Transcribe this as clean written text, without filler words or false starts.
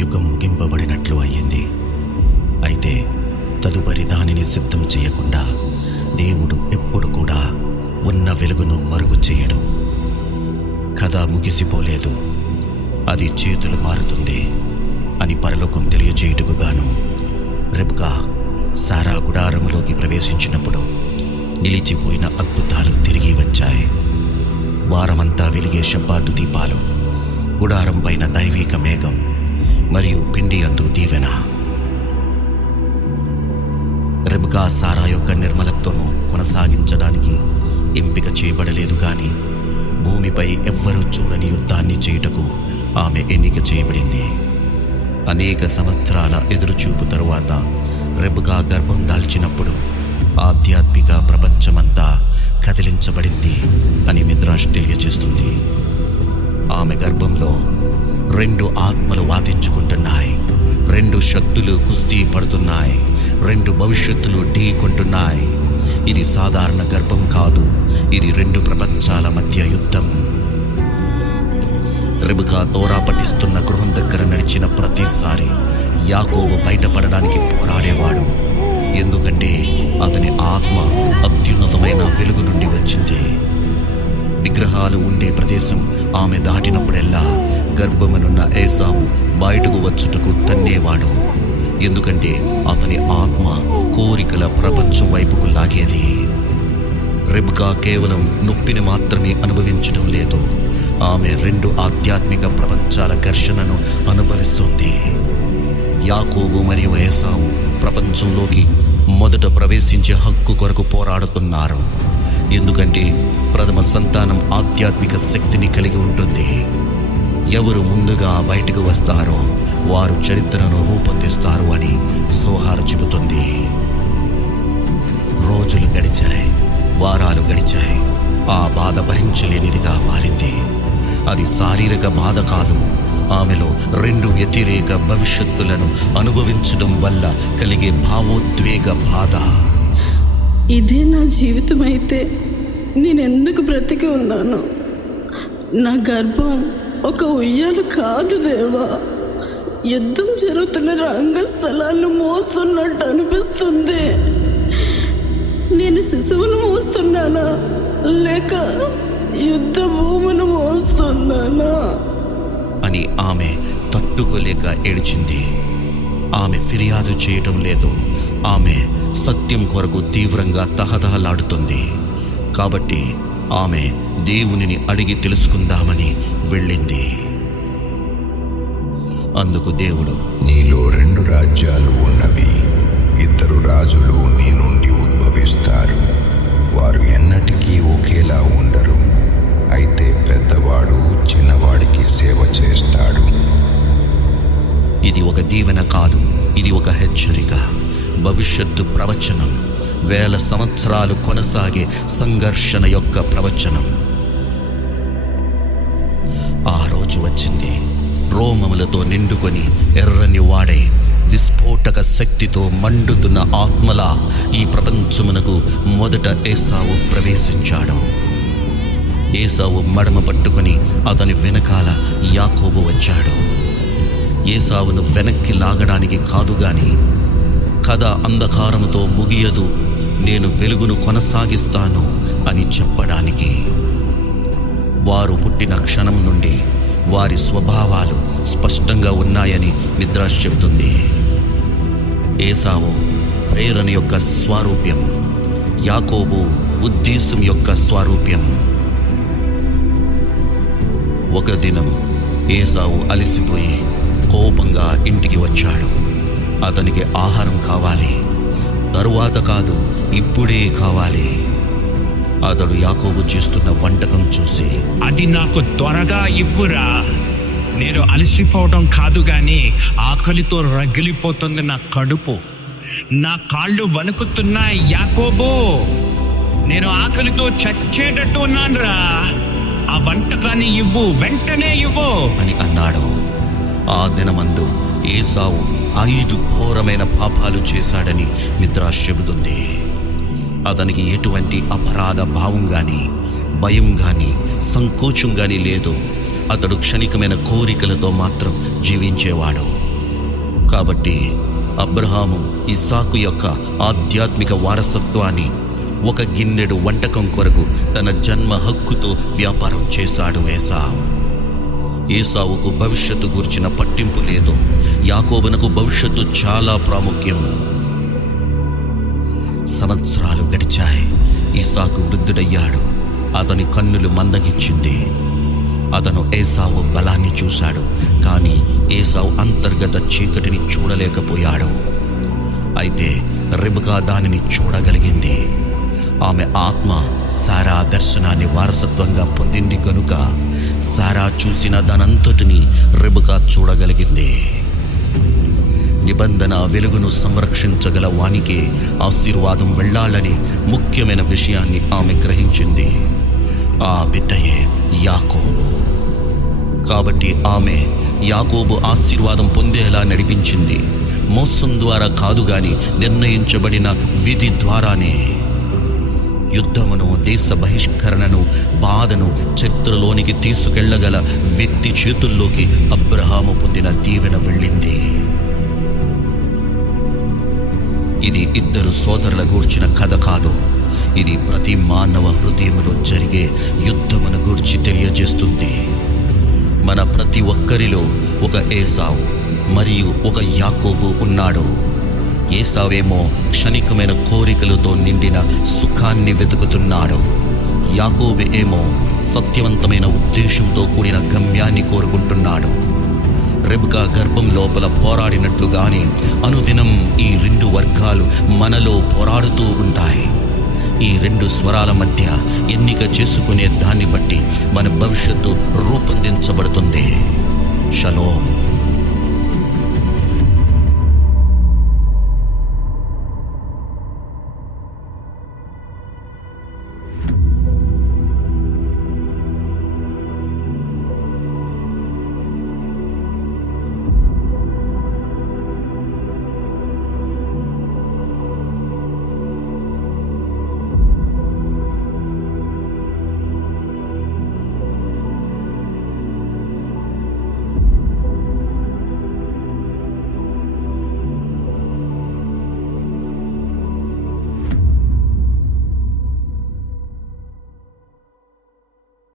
యుగం ముగింపబడినట్లు అయ్యింది. అయితే తదుపరి దానిని సిద్ధం చేయకుండా దేవుడు ఎప్పుడు కూడా ఉన్న వెలుగును మరుగు చేయడు. కథ ముగిసిపోలేదు, అది చేతులు మారుతుంది అని పరలోకం తెలియజేయుటకు గాను రెబ్కా సారా గుడారములోకి ప్రవేశించినప్పుడు నిలిచిపోయిన అద్భుతాలు తిరిగి వచ్చాయి. వారమంతా వెలిగే షబ్బాతు దీపాలు, గుడారం పైన దైవిక మేఘం మరియు పిండి అందు దీవెన. రెబ్కా సారా యొక్క నిర్మలత్వము కొనసాగించడానికి ఎంపిక చేయబడలేదు, కానీ భూమిపై ఎవ్వరూ చూడని యుద్ధాన్ని చేయుటకు ఆమె ఎన్నిక చేయబడింది. అనేక సంవత్సరాల ఎదురుచూపు తరువాత రెబ్కా గర్భం దాల్చినప్పుడు ఆధ్యాత్మిక ప్రపంచమంతా కదిలించబడింది అని మిద్రాష్ తెలియజేస్తుంది. ఆమె గర్భంలో 2 ఆత్మలు వాదించుకుంటున్నాయి, 2 శక్తులు కుస్తీ పడుతున్నాయి, 2 భవిష్యత్తులు ఢీకొంటున్నాయి. ఇది సాధారణ గర్భం కాదు, ఇది 2 ప్రపంచాల మధ్య యుద్ధం. రెబ్కా తోరా పఠిస్తున్న గృహం దగ్గర నడిచిన ప్రతిసారి యాకోబు బయటపడడానికి పోరాడేవాడు. ఎందుకంటే అతని ఆత్మ అత్యున్నతమైన వెలుగు నుండి వచ్చింది. విగ్రహాలు ఉండే ప్రదేశం ఆమె దాటినప్పుడెల్లా గర్భమనున్న ఏసావు బయటకు వచ్చుటకు తన్నేవాడు. ఎందుకంటే అతని ఆత్మ కోరికల ప్రపంచం వైపుకు లాగేది. రెబ్కా కేవలం నొప్పిని మాత్రమే అనుభవించడం లేదు, ఆమె 2 ఆధ్యాత్మిక ప్రపంచాల ఘర్షణను అనుభవిస్తుంది. యాకోబు మరియు ఏసావు ప్రపంచంలోకి మొదట ప్రవేశించే హక్కు కొరకు పోరాడుతున్నారు. ఎందుకంటే ప్రథమ సంతానం ఆధ్యాత్మిక శక్తిని కలిగి ఉంటుంది. ఎవరు ముందుగా బయటకు వస్తారో వారు చరిత్రను రూపొందిస్తారు అని సోహారు చెబుతుంది. రోజులు గడిచాయి, వారాలు గడిచాయి. ఆ బాధ భరించలేనిదిగా మారింది. అది శారీరక బాధ కాదు, ఆమెలో 2 వ్యతిరేక భవిష్యత్తులను అనుభవించడం వల్ల కలిగే భావోద్వేగ బాధ. ఇదే నా జీవితం అయితే నేనెందుకు బ్రతికి ఉన్నాను? నా గర్భం ఒక ఉయ్యాలు కాదు దేవా. యుద్ధం జరుగుతున్న రంగస్థలాన్ని మోస్తున్నట్టు అనిపిస్తుంది. నేను శిశువును మోస్తున్నానా లేక యుద్ధ భూమును మోస్తున్నానా అని ఆమె తట్టుకోలేక ఏడ్చింది. ఆమె ఫిర్యాదు చేయటం లేదు, ఆమె సత్యం కొరకు తీవ్రంగా తహతహలాడుతుంది. కాబట్టి ఆమె దేవునిని అడిగి తెలుసుకుందామని వెళ్ళింది. అందుకు దేవుడు, నీలో 2 రాజ్యాలు ఉన్నవి, 2 రాజులు నీ నుండి ఉద్భవిస్తారు. వారు ఎన్నటికీ ఒకేలా ఉండరు. అయితే పెద్దవాడు చిన్నవాడికి సేవ చేస్తాడు. ఇది ఒక దీవెన కాదు, ఇది ఒక హెచ్చరిక, భవిష్యత్తు ప్రవచనం, 1000 సంవత్సరాలు కొనసాగే సంఘర్షణ యొక్క ప్రవచనం. ఆ రోజు వచ్చింది. రోమములతో నిండుకొని ఎర్రని వాడై విస్ఫోటక శక్తితో మండుతున్న ఆత్మలా ఈ ప్రపంచమునకు మొదట ఏసావు ప్రవేశించాడు. ఏసావు మడమ పట్టుకొని అతని వెనకాల యాకోబు వచ్చాడు. ఏసావును వెనక్కి లాగడానికి కాదు గాని కథ అంధకారముతో ముగియదు, నేను వెలుగును కొనసాగిస్తాను అని చెప్పడానికి. వారు పుట్టిన క్షణం నుండి వారి స్వభావాలు స్పష్టంగా ఉన్నాయని మిద్రాష్ చెబుతుంది. ఏసావు ప్రేరణ యొక్క స్వారూప్యం, యాకోబు ఉద్దేశం యొక్క స్వారూప్యం. ఒక దినం ఏసావు అలసిపోయి కోపంగా ఇంటికి వచ్చాడు. అతనికి ఆహారం కావాలి, తరువాత కాదు ఇప్పుడే కావాలి. అతడు యాకోబు చేస్తున్న వంటకం చూసి, అది నాకు త్వరగా ఇవ్వురా, నేను అలసిపోవడం కాదు కానీ ఆకలితో రగిలిపోతుంది నా కడుపు, నా కాళ్ళు వణుకుతున్నాయి యాకోబు, నేను ఆకలితో చచ్చేటట్టు ఉన్నానురా, ఆ వంటకాన్ని ఇవ్వు, వెంటనే ఇవ్వు అని అన్నాడు. ఆ దినమందు ఏసావు 5 ఘోరమైన పాపాలు చేశాడని మిద్రాష్ చెబుతుంది. అతనికి ఎటువంటి అపరాధ భావం కానీ భయం కానీ సంకోచం కానీ లేదు. అతడు క్షణికమైన కోరికలతో మాత్రం జీవించేవాడు. కాబట్టి అబ్రహాము ఇస్సాకు యొక్క ఆధ్యాత్మిక వారసత్వాన్ని ఒక గిన్నెడు వంటకం కొరకు తన జన్మ హక్కుతో వ్యాపారం చేశాడు ఏసావు. ఏసావుకు భవిష్యత్తు గురించిన పట్టింపు లేదు. యాకోబునకు భవిష్యత్తు చాలా ప్రాముఖ్యం. సంవత్సరాలు గడిచాయి. ఇస్సాకు వృద్ధుడయ్యాడు. అతని కన్నులు మందగించింది. అతను ఏసావు బలాన్ని చూశాడు, కానీ ఏసావు అంతర్గత చీకటిని చూడలేకపోయాడు. అయితే రిబకా దానిని చూడగలిగింది. ఆమె ఆత్మ సారా దర్శనాన్ని వారసత్వంగా పొందింది కనుక సారా చూసిన దానంతటిని రిబకా చూడగలిగింది. నిబంధన వెలుగును సంరక్షించగల వానికి ఆశీర్వాదం వెళ్ళాలని ముఖ్యమైన విషయాన్ని ఆమె గ్రహించింది. ఆ బిడ్డయే యాకోబు. కాబట్టి ఆమె యాకోబు ఆశీర్వాదం పొందేలా నడిపించింది. మోసం ద్వారా కాదు గాని నిర్ణయించబడిన విధి ద్వారానే. యుద్ధమును, దేశ బహిష్కరణను, బాధను చరిత్రలోనికి తీసుకెళ్లగల వ్యక్తి చేతుల్లోకి అబ్రహాము పొందిన దీవెన వెళ్ళింది. ఇది ఇద్దరు సోదరుల గూర్చిన కథ కాదు. ఇది ప్రతి మానవ హృదయములో జరిగే యుద్ధమును గూర్చి తెలియజేస్తుంది. మన ప్రతి ఒక్కరిలో ఒక ఏసావు మరియు ఒక యాకోబు ఉన్నాడు. ఏసావేమో క్షణికమైన కోరికలతో నిండిన సుఖాన్ని వెతుకుతున్నాడు. యాకోబు ఏమో సత్యవంతమైన ఉద్దేశంతో కూడిన గమ్యాన్ని కోరుకుంటున్నాడు. రెబెకా గర్భం లోపల పోరాడినట్లుగానే అనుదినం ఈ రెండు వర్గాలు మనలో పోరాడుతూ ఉంటాయి. ఈ రెండు స్వరాల మధ్య ఎన్నిక చేసుకునే దాన్ని బట్టి మన భవిష్యత్తు రూపొందించబడుతుంది. షలోమ్.